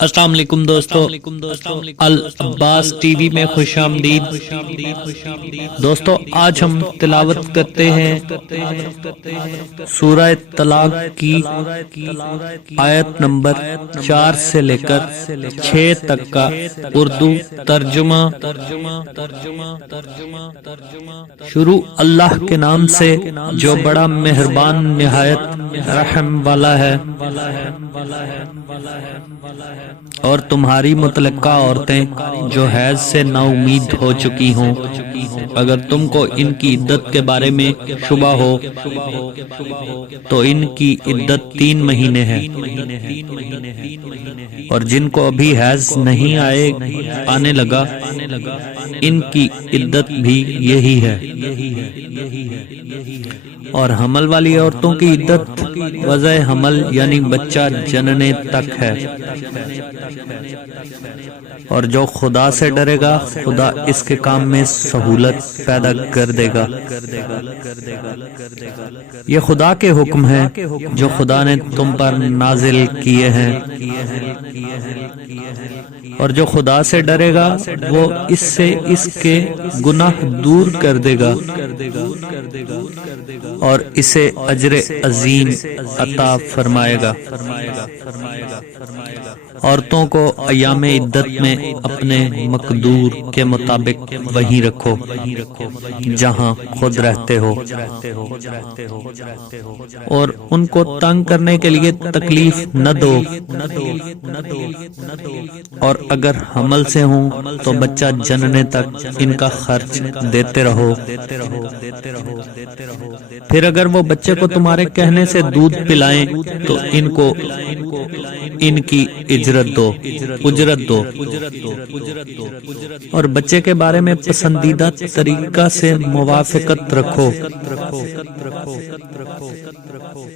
السلام علیکم دوستو، العباس ٹی وی میں خوش آمدید۔ دوستو آج ہم تلاوت کرتے ہیں سورہ طلاق کی آیت نمبر 4 سے لے کر 6 تک کا اردو ترجمہ۔ شروع اللہ کے نام سے جو بڑا مہربان نہایت رحم والا ہے۔ اور تمہاری متعلقہ عورتیں جو حیض سے نا امید ہو چکی ہوں، اگر تم کو ان کی عدت کے بارے میں شبہ ہو تو ان کی عدت 3 مہینے ہے، اور جن کو ابھی حیض نہیں آنے لگا ان کی عدت بھی یہی ہے۔ اور حمل والی عورتوں کی عدت وضع حمل یعنی بچہ جننے تک ہے۔ اور جو خدا سے ڈرے گا خدا اس کے کام میں سہولت پیدا کر دے گا۔ یہ خدا کے حکم ہیں جو خدا نے تم پر نازل کیے ہیں، اور جو خدا سے ڈرے گا وہ اس سے اس کے گناہ دور کر دے گا اور اسے اجر عظیم عطا فرمائے گا۔ عورتوں کو ایام عدت میں اپنے مقدور کے مطابق وہیں رکھو جہاں خود رہتے ہو، اور ان کو تنگ کرنے کے لیے تکلیف نہ دو، اور اگر حمل سے ہوں تو بچہ جننے تک ان کا خرچ دیتے رہو۔ پھر اگر وہ بچے کو تمہارے کہنے سے دودھ پلائیں تو ان کو ان کی اجرت دو، اور بچے کے بارے میں پسندیدہ طریقہ سے موافقت رکھو۔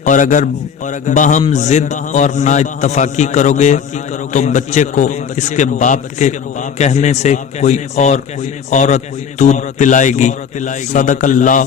اور اگر باہم ضد اور نا اتفاقی کرو گے تو بچے کو اس کے باپ کے کہنے سے کوئی اور عورت دودھ پلائے گی۔ صدق اللہ